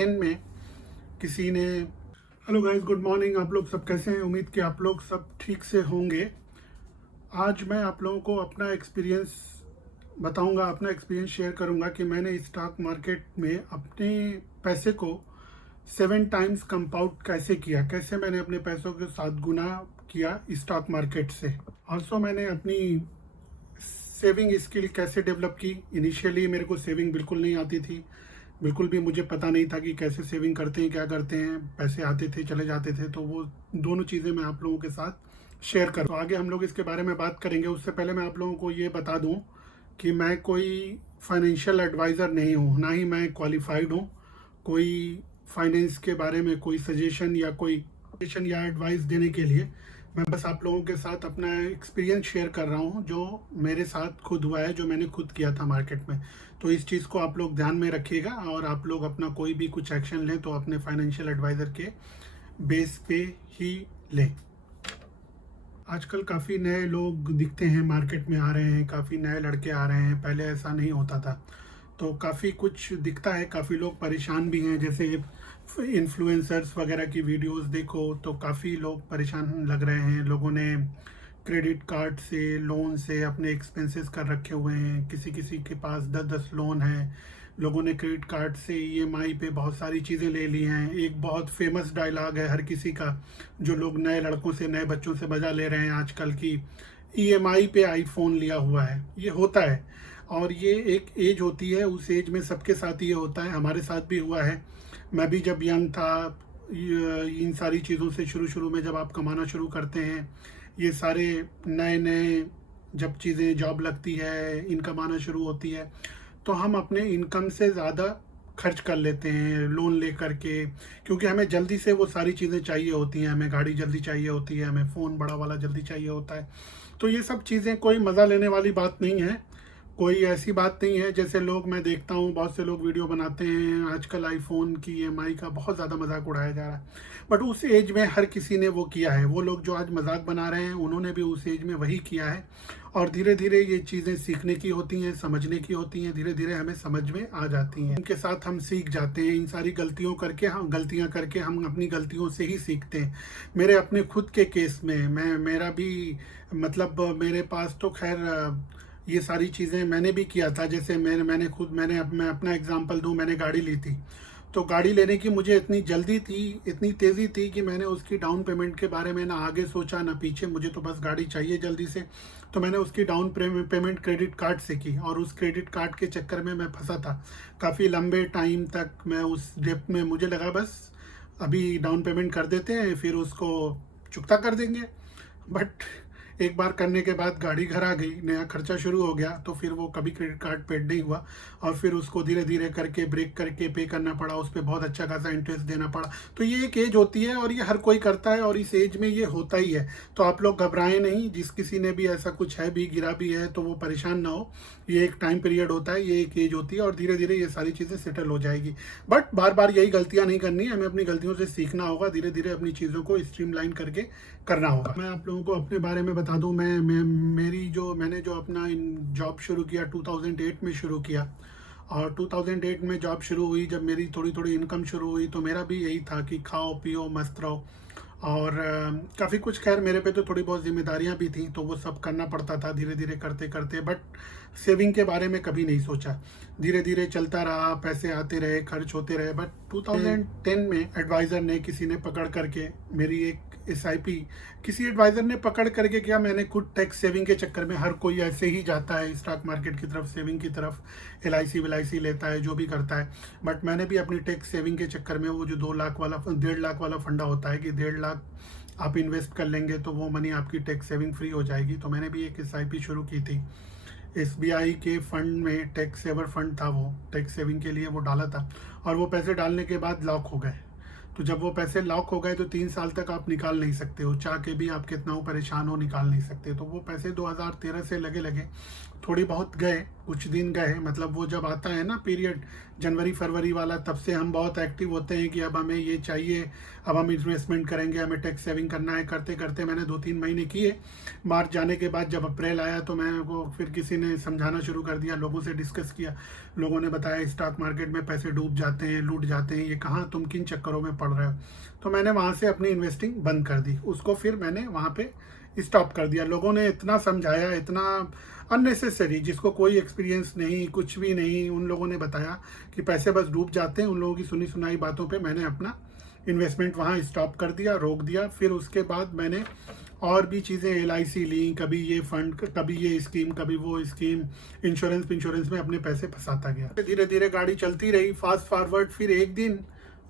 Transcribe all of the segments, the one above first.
में किसी ने हेलो गाइस, गुड मॉर्निंग। आप लोग सब कैसे हैं? उम्मीद कि आप लोग सब ठीक से होंगे। आज मैं आप लोगों को अपना एक्सपीरियंस बताऊंगा, अपना एक्सपीरियंस शेयर करूंगा कि मैंने स्टॉक मार्केट में अपने पैसे को 7 टाइम्स कंपाउंड कैसे किया, कैसे मैंने अपने पैसों को 7 गुना किया स्टॉक मार्केट से। ऑल्सो मैंने अपनी सेविंग स्किल कैसे डेवलप की। इनिशियली मेरे को सेविंग बिल्कुल नहीं आती थी, बिल्कुल भी मुझे पता नहीं था कि कैसे सेविंग करते हैं, क्या करते हैं। पैसे आते थे, चले जाते थे। तो वो दोनों चीज़ें मैं आप लोगों के साथ शेयर करूँ। तो आगे हम लोग इसके बारे में बात करेंगे। उससे पहले मैं आप लोगों को ये बता दूं कि मैं कोई फाइनेंशियल एडवाइज़र नहीं हूँ, ना ही मैं क्वालिफाइड हूँ कोई फाइनेंस के बारे में कोई सजेशन या एडवाइस देने के लिए। मैं बस आप लोगों के साथ अपना एक्सपीरियंस शेयर कर रहा हूँ जो मेरे साथ खुद हुआ है, जो मैंने खुद किया था मार्केट में। तो इस चीज़ को आप लोग ध्यान में रखिएगा और आप लोग अपना कोई भी कुछ एक्शन लें तो अपने फाइनेंशियल एडवाइज़र के बेस पे ही लें। आजकल काफ़ी नए लोग दिखते हैं, मार्केट में आ रहे हैं, काफ़ी नए लड़के आ रहे हैं। पहले ऐसा नहीं होता था, तो काफ़ी कुछ दिखता है। काफ़ी लोग परेशान भी हैं, जैसे इन्फ्लुएंसर्स वगैरह की वीडियोस देखो तो काफ़ी लोग परेशान लग रहे हैं। लोगों ने क्रेडिट कार्ड से, लोन से अपने एक्सपेंसेस कर रखे हुए हैं। किसी किसी के पास 10-10 लोन है। लोगों ने क्रेडिट कार्ड से ईएमआई पे बहुत सारी चीज़ें ले ली हैं। एक बहुत फेमस डायलॉग है हर किसी का, जो लोग नए लड़कों से, नए बच्चों से मजा ले रहे हैं आजकल की, ईएमआई पे आईफोन लिया हुआ है। ये होता है और ये एक एज होती है, उस एज में सबके साथ ये होता है। हमारे साथ भी हुआ है। मैं भी जब यंग था, इन सारी चीज़ों से शुरू में जब आप कमाना शुरू करते हैं, ये सारे नए नए जब चीज़ें, जॉब लगती है, इनकम आना शुरू होती है, तो हम अपने इनकम से ज़्यादा खर्च कर लेते हैं लोन ले करके, क्योंकि हमें जल्दी से वो सारी चीज़ें चाहिए होती हैं। हमें गाड़ी जल्दी चाहिए होती है, हमें फ़ोन बड़ा वाला जल्दी चाहिए होता है। तो ये सब चीज़ें कोई मज़ा लेने वाली बात नहीं है, कोई ऐसी बात नहीं है। जैसे लोग, मैं देखता हूँ बहुत से लोग वीडियो बनाते हैं, आजकल आईफोन की ईएमआई का बहुत ज़्यादा मजाक उड़ाया जा रहा है। बट उस एज में हर किसी ने वो किया है। वो लोग जो आज मजाक बना रहे हैं, उन्होंने भी उस एज में वही किया है। और धीरे धीरे ये चीज़ें सीखने की होती हैं, समझने की होती हैं। धीरे धीरे हमें समझ में आ जाती हैं, इनके साथ हम सीख जाते हैं। इन सारी गलतियाँ करके हम अपनी गलतियों से ही सीखते हैं। मेरे अपने खुद के केस में मेरा भी मतलब, मेरे पास तो खैर ये सारी चीज़ें मैंने भी किया था। जैसे मैं अपना एग्जांपल दूं, मैंने गाड़ी ली थी। तो गाड़ी लेने की मुझे इतनी जल्दी थी, इतनी तेज़ी थी कि मैंने उसकी डाउन पेमेंट के बारे में ना आगे सोचा ना पीछे। मुझे तो बस गाड़ी चाहिए जल्दी से। तो मैंने उसकी डाउन पेमेंट क्रेडिट कार्ड से की, और उस क्रेडिट कार्ड के चक्कर में मैं फंसा था काफ़ी लंबे टाइम तक। मैं उस डेप्ट में, मुझे लगा बस अभी डाउन पेमेंट कर देते हैं, फिर उसको चुकता कर देंगे। बट एक बार करने के बाद गाड़ी घर आ गई, नया खर्चा शुरू हो गया, तो फिर वो कभी क्रेडिट कार्ड पेड नहीं हुआ। और फिर उसको धीरे धीरे करके ब्रेक करके पे करना पड़ा, उस पर बहुत अच्छा खासा इंटरेस्ट देना पड़ा। तो ये एक एज होती है और ये हर कोई करता है, और इस एज में ये होता ही है। तो आप लोग घबराएं नहीं। जिस किसी ने भी ऐसा कुछ है भी, गिरा भी है, तो वो परेशान ना हो। ये एक टाइम पीरियड होता है, ये एक एज होती है, और धीरे धीरे ये सारी चीज़ें सेटल हो जाएगी। बट बार बार यही गलतियां नहीं करनी है, हमें अपनी गलतियों से सीखना होगा। धीरे धीरे अपनी चीज़ों को स्ट्रीमलाइन करके करना होगा। मैं आप लोगों को अपने बारे में बता दूं, मैंने जो अपना जॉब शुरू किया 2008 में शुरू किया। और 2008 में जॉब शुरू हुई, जब मेरी थोड़ी थोड़ी इनकम शुरू हुई, तो मेरा भी यही था कि खाओ पियो मस्त रहो। और काफ़ी कुछ, खैर मेरे पे तो थोड़ी बहुत जिम्मेदारियां भी थी, तो वो सब करना पड़ता था धीरे धीरे करते करते। बट सेविंग के बारे में कभी नहीं सोचा। धीरे धीरे चलता रहा, पैसे आते रहे, खर्च होते रहे। बट 2010 में एडवाइज़र ने, किसी ने पकड़ करके मेरी एक एसआईपी, किसी एडवाइज़र ने पकड़ करके किया। मैंने खुद टैक्स सेविंग के चक्कर में, हर कोई ऐसे ही जाता है स्टॉक मार्केट की तरफ, सेविंग की तरफ, एलआईसी विलाईसी लेता है, जो भी करता है। बट मैंने भी अपनी टैक्स सेविंग के चक्कर में, वो जो 2 लाख वाला, 1.5 लाख वाला फंडा होता है कि 1.5 लाख आप इन्वेस्ट कर लेंगे तो वो मनी आपकी टैक्स सेविंग फ्री हो जाएगी। तो मैंने भी एक एसआईपी शुरू की थी। एसबीआई के फंड में टैक्स सेवर फंड था, वो टैक्स सेविंग के लिए वो डाला था, और वो पैसे डालने के बाद लॉक हो गए। तो जब वो पैसे लॉक हो गए तो 3 साल तक आप निकाल नहीं सकते हो, चाह के भी आप कितना हो परेशान हो निकाल नहीं सकते। तो वो पैसे 2013 से लगे लगे थोड़ी बहुत गए, कुछ दिन गए, मतलब वो जब आता है ना पीरियड जनवरी फरवरी वाला, तब से हम बहुत एक्टिव होते हैं कि अब हमें ये चाहिए, अब हम इन्वेस्टमेंट करेंगे, हमें टैक्स सेविंग करना है। करते करते मैंने 2-3 महीने किए। मार्च जाने के बाद जब अप्रैल आया तो मैं वो फिर किसी ने समझाना शुरू कर दिया, लोगों से डिस्कस किया, लोगों ने बताया स्टॉक मार्केट में पैसे डूब जाते हैं, लूट जाते हैं, ये कहाँ, तुम किन चक्करों में पड़ रहे हो। तो मैंने वहाँ से अपनी इन्वेस्टिंग बंद कर दी, उसको फिर मैंने वहाँ पे स्टॉप कर दिया। लोगों ने इतना समझाया, इतना अननेसेसरी, जिसको कोई एक्सपीरियंस नहीं, कुछ भी नहीं, उन लोगों ने बताया कि पैसे बस डूब जाते हैं। उन लोगों की सुनी सुनाई बातों पे मैंने अपना इन्वेस्टमेंट वहाँ स्टॉप कर दिया, रोक दिया। फिर उसके बाद मैंने और भी चीज़ें LIC ली, कभी ये फंड, कभी ये स्कीम, कभी वो स्कीम, इंश्योरेंस में अपने पैसे फंसाता गया। धीरे धीरे गाड़ी चलती रही। फास्ट फॉरवर्ड फिर एक दिन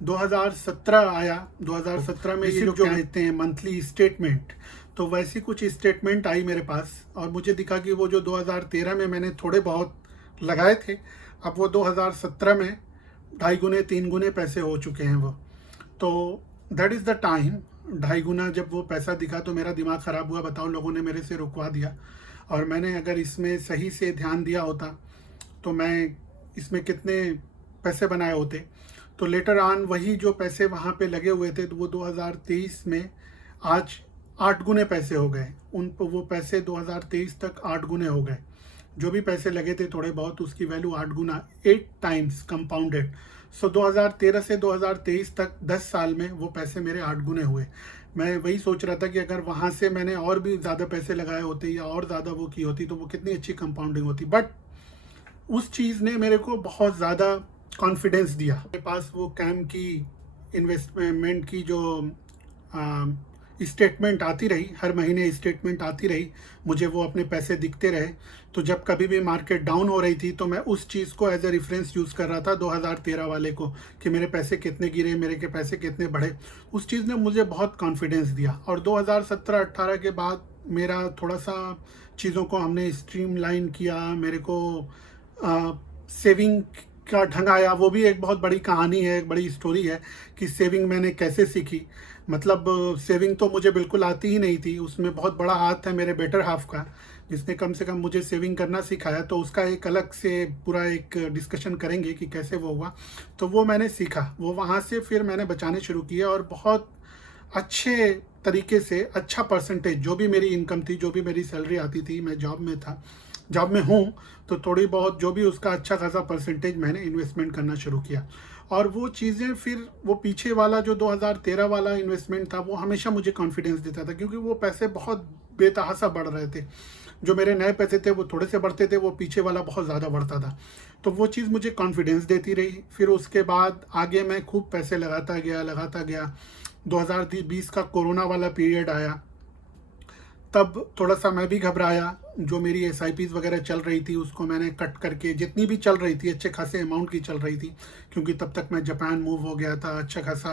2017 आया। 2017 में ये जो कहते हैं मंथली स्टेटमेंट, तो वैसी कुछ स्टेटमेंट आई मेरे पास और मुझे दिखा कि वो जो 2013 में मैंने थोड़े बहुत लगाए थे, अब वो 2017 में 2.5 गुने 3 गुने पैसे हो चुके हैं वो। तो दैट इज़ द टाइम, 2.5 गुना जब वो पैसा दिखा तो मेरा दिमाग ख़राब हुआ। बताओ, लोगों ने मेरे से रुकवा दिया, और मैंने अगर इसमें सही से ध्यान दिया होता तो मैं इसमें कितने पैसे बनाए होते। तो लेटर ऑन वही जो पैसे वहाँ पे लगे हुए थे, तो वो 2023 में आज 8 गुने पैसे हो गए। वो पैसे 2023 तक 8 गुने हो गए। जो भी पैसे लगे थे थोड़े बहुत, उसकी वैल्यू 8 गुना, 8 टाइम्स कंपाउंडेड। सो 2013 से 2023 तक 10 साल में वो पैसे मेरे 8 गुने हुए। मैं वही सोच रहा था कि अगर वहाँ से मैंने और भी ज़्यादा पैसे लगाए होते या और ज़्यादा वो की होती तो वो कितनी अच्छी कंपाउंडिंग होती। बट उस चीज़ ने मेरे को बहुत ज़्यादा कॉन्फिडेंस दिया। मेरे पास वो कैम की इन्वेस्टमेंट की जो स्टेटमेंट आती रही, हर महीने स्टेटमेंट आती रही, मुझे वो अपने पैसे दिखते रहे। तो जब कभी भी मार्केट डाउन हो रही थी तो मैं उस चीज़ को एज ए रेफरेंस यूज़ कर रहा था 2013 वाले को, कि मेरे पैसे कितने गिरे, मेरे के पैसे कितने बढ़े। उस चीज़ ने मुझे बहुत कॉन्फिडेंस दिया। और 2017-18 के बाद मेरा थोड़ा सा चीज़ों को हमने स्ट्रीमलाइन किया, मेरे को सेविंग का ढंग आया। वो भी एक बहुत बड़ी कहानी है, एक बड़ी स्टोरी है कि सेविंग मैंने कैसे सीखी। मतलब सेविंग तो मुझे बिल्कुल आती ही नहीं थी, उसमें बहुत बड़ा हाथ है मेरे बेटर हाफ का, जिसने कम से कम मुझे सेविंग करना सिखाया। तो उसका एक अलग से पूरा एक डिस्कशन करेंगे कि कैसे वो हुआ। तो वो मैंने सीखा, वो वहाँ से फिर मैंने बचाने शुरू किए, और बहुत अच्छे तरीके से, अच्छा परसेंटेज, जो भी मेरी इनकम थी, जो भी मेरी सैलरी आती थी, मैं जॉब में था, जॉब में हूँ, तो थोड़ी बहुत जो भी उसका अच्छा खासा परसेंटेज मैंने इन्वेस्टमेंट करना शुरू किया। और वो चीज़ें फिर, वो पीछे वाला जो 2013 वाला इन्वेस्टमेंट था, वो हमेशा मुझे कॉन्फिडेंस देता था, क्योंकि वो पैसे बहुत बेतहासा बढ़ रहे थे। जो मेरे नए पैसे थे वो थोड़े से बढ़ते थे, वो पीछे वाला बहुत ज़्यादा बढ़ता था। तो वो चीज़ मुझे कॉन्फिडेंस देती रही। फिर उसके बाद आगे मैं खूब पैसे लगाता गया। 2020 का कोरोना वाला पीरियड आया, तब थोड़ा सा मैं भी घबराया। जो मेरी SIPs वगैरह चल रही थी उसको मैंने कट करके, जितनी भी चल रही थी, अच्छे खासे अमाउंट की चल रही थी, क्योंकि तब तक मैं जापान मूव हो गया था, अच्छा खासा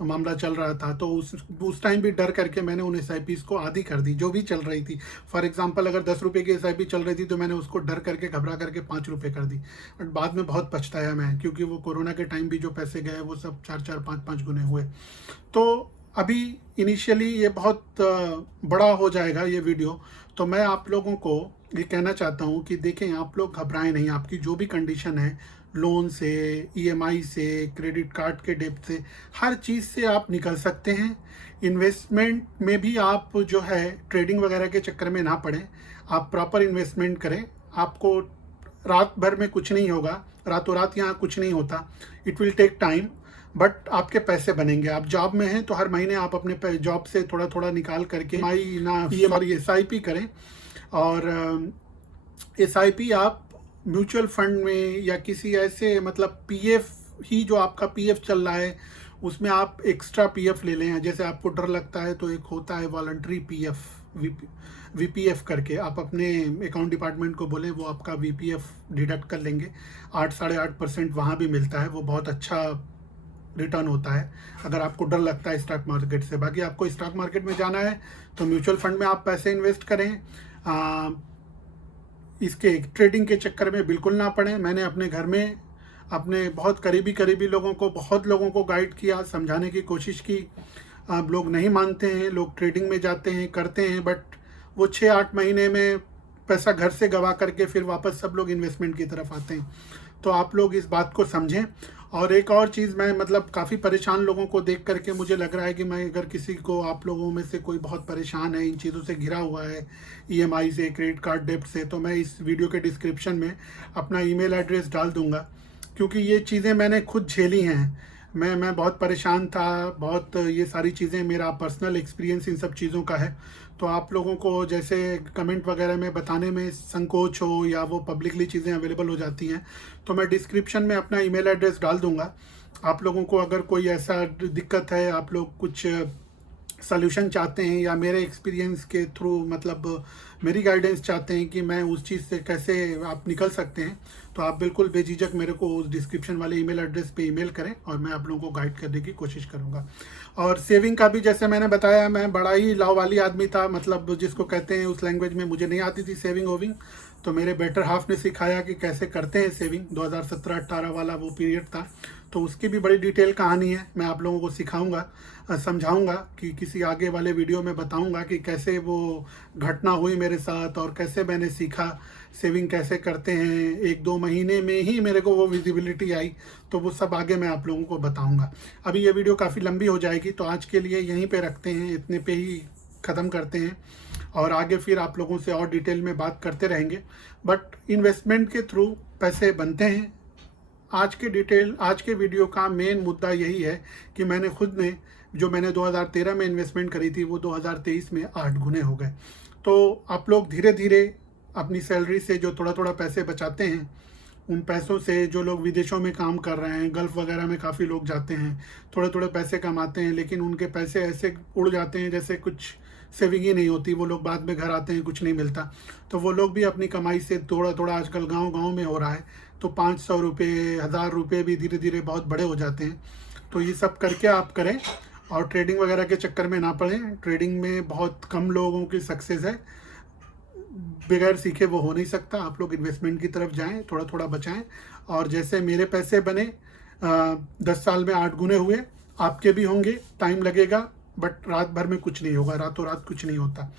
मामला चल रहा था। तो उस टाइम भी डर करके मैंने उन SIPs को आधी कर दी, जो भी चल रही थी। फॉर एग्जांपल, अगर 10 रुपये की SIP चल रही थी तो मैंने उसको डर करके, घबरा करके 5 रुपये कर दी। बट बाद में बहुत पछताया मैं, क्योंकि वो कोरोना के टाइम भी जो पैसे गए वो सब 4-4, 5-5 गुने हुए। तो अभी इनिशियली ये बहुत बड़ा हो जाएगा ये वीडियो, तो मैं आप लोगों को ये कहना चाहता हूँ कि देखें, आप लोग घबराएं नहीं। आपकी जो भी कंडीशन है, लोन से, EMI से, क्रेडिट कार्ड के डेब्ट से, हर चीज़ से आप निकल सकते हैं। इन्वेस्टमेंट में भी आप जो है ट्रेडिंग वगैरह के चक्कर में ना पड़ें, आप प्रॉपर इन्वेस्टमेंट करें। आपको रात भर में कुछ नहीं होगा, रातों रात यहाँ कुछ नहीं होता। It will take time, but आपके पैसे बनेंगे। आप जॉब में हैं तो हर महीने आप अपने जॉब से थोड़ा थोड़ा निकाल करके SIP करें। और SIP आप म्यूचुअल फंड में या किसी ऐसे, मतलब PF ही, जो आपका PF चल रहा है उसमें आप एक्स्ट्रा PF ले लें। जैसे आपको डर लगता है तो एक होता है वॉलंटरी PF, VPF करके, आप अपने अकाउंट डिपार्टमेंट को बोलें, वो आपका VPF डिडक्ट कर लेंगे। 8-8.5% वहाँ भी मिलता है, वो बहुत अच्छा रिटर्न होता है अगर आपको डर लगता है स्टॉक मार्केट से। बाकी आपको स्टॉक मार्केट में जाना है तो म्यूचुअल फंड में आप पैसे इन्वेस्ट करें, इसके ट्रेडिंग के चक्कर में बिल्कुल ना पड़ें। मैंने अपने घर में अपने बहुत करीबी लोगों को, बहुत लोगों को गाइड किया, समझाने की कोशिश की। अब लोग नहीं मानते हैं, लोग ट्रेडिंग में जाते हैं, करते हैं, बट वो 6-8 महीने में पैसा घर से गवा करके फिर वापस सब लोग इन्वेस्टमेंट की तरफ आते हैं। तो आप लोग इस बात को समझें। और एक और चीज़, मैं मतलब काफ़ी परेशान लोगों को देख करके मुझे लग रहा है कि मैं अगर किसी को, आप लोगों में से कोई बहुत परेशान है, इन चीज़ों से घिरा हुआ है, ईएमआई से, क्रेडिट कार्ड डेब्ट से, तो मैं इस वीडियो के डिस्क्रिप्शन में अपना ईमेल एड्रेस डाल दूंगा, क्योंकि ये चीज़ें मैंने खुद झेली हैं। मैं बहुत परेशान था, बहुत ये सारी चीज़ें, मेरा पर्सनल एक्सपीरियंस इन सब चीज़ों का है। तो आप लोगों को जैसे कमेंट वगैरह में बताने में संकोच हो या वो पब्लिकली चीज़ें अवेलेबल हो जाती हैं, तो मैं डिस्क्रिप्शन में अपना ईमेल एड्रेस डाल दूंगा। आप लोगों को अगर कोई ऐसा दिक्कत है, आप लोग कुछ सल्यूशन चाहते हैं या मेरे एक्सपीरियंस के थ्रू मतलब मेरी गाइडेंस चाहते हैं कि मैं उस चीज़ से कैसे आप निकल सकते हैं, तो आप बिल्कुल बेझिझक मेरे को उस डिस्क्रिप्शन वाले ईमेल एड्रेस पे ईमेल करें और मैं आप लोगों को गाइड करने की कोशिश करूंगा। और सेविंग का भी जैसे मैंने बताया, मैं बड़ा ही लाव वाली आदमी था, मतलब जिसको कहते हैं उस लैंग्वेज में मुझे नहीं आती थी सेविंग ओविंग। तो मेरे बेटर हाफ ने सिखाया कि कैसे करते हैं सेविंग। 2017-18 वाला वो पीरियड था, तो उसकी भी बड़ी डिटेल कहानी है, मैं आप लोगों को सिखाऊंगा, समझाऊंगा, कि किसी आगे वाले वीडियो में बताऊंगा कि कैसे वो घटना हुई मेरे साथ और कैसे मैंने सीखा सेविंग कैसे करते हैं। 1-2 महीने में ही मेरे को वो विजिबिलिटी आई, तो वो सब आगे मैं आप लोगों को बताऊंगा। अभी ये वीडियो काफ़ी लंबी हो जाएगी, तो आज के लिए यहीं पे रखते हैं, इतने पे ही ख़त्म करते हैं, और आगे फिर आप लोगों से और डिटेल में बात करते रहेंगे। बट इन्वेस्टमेंट के थ्रू पैसे बनते हैं। आज के वीडियो का मेन मुद्दा यही है कि मैंने खुद ने, जो मैंने 2013 में इन्वेस्टमेंट करी थी, वो 2023 में 8 गुने हो गए। तो आप लोग धीरे धीरे अपनी सैलरी से जो थोड़ा थोड़ा पैसे बचाते हैं, उन पैसों से, जो लोग विदेशों में काम कर रहे हैं, गल्फ़ वगैरह में काफ़ी लोग जाते हैं, थोड़े थोड़े पैसे कमाते हैं, लेकिन उनके पैसे ऐसे उड़ जाते हैं जैसे कुछ सेविंग ही नहीं होती। वो लोग बाद में घर आते हैं, कुछ नहीं मिलता। तो वो लोग भी अपनी कमाई से थोड़ा थोड़ा, आजकल गांव गांव में हो रहा है, तो 500 रुपये, 1000 रुपये भी धीरे धीरे बहुत बड़े हो जाते हैं। तो ये सब करके आप करें, और ट्रेडिंग वगैरह के चक्कर में ना पड़ें। ट्रेडिंग में बहुत कम लोगों की सक्सेस है, बगैर सीखे वो हो नहीं सकता। आप लोग इन्वेस्टमेंट की तरफ जाएं, थोड़ा थोड़ा बचाएं, और जैसे मेरे पैसे बने 10 साल में 8 गुने हुए, आपके भी होंगे। टाइम लगेगा, बट रात भर में कुछ नहीं होगा, रातों रात कुछ नहीं होता।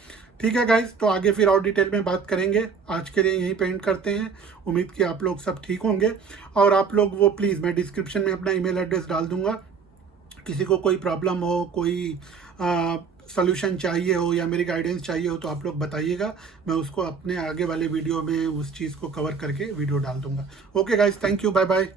ठीक है गाइज, तो आगे फिर और डिटेल में बात करेंगे। आज के लिए यहीं पे एंड करते हैं। उम्मीद कि आप लोग सब ठीक होंगे। और आप लोग वो प्लीज़, मैं डिस्क्रिप्शन में अपना ईमेल एड्रेस डाल दूंगा, किसी को कोई प्रॉब्लम हो, कोई सोल्यूशन चाहिए हो या मेरी गाइडेंस चाहिए हो, तो आप लोग बताइएगा। मैं उसको अपने आगे वाले वीडियो में उस चीज़ को कवर करके वीडियो डाल दूंगा। Okay guys, thank you, bye bye.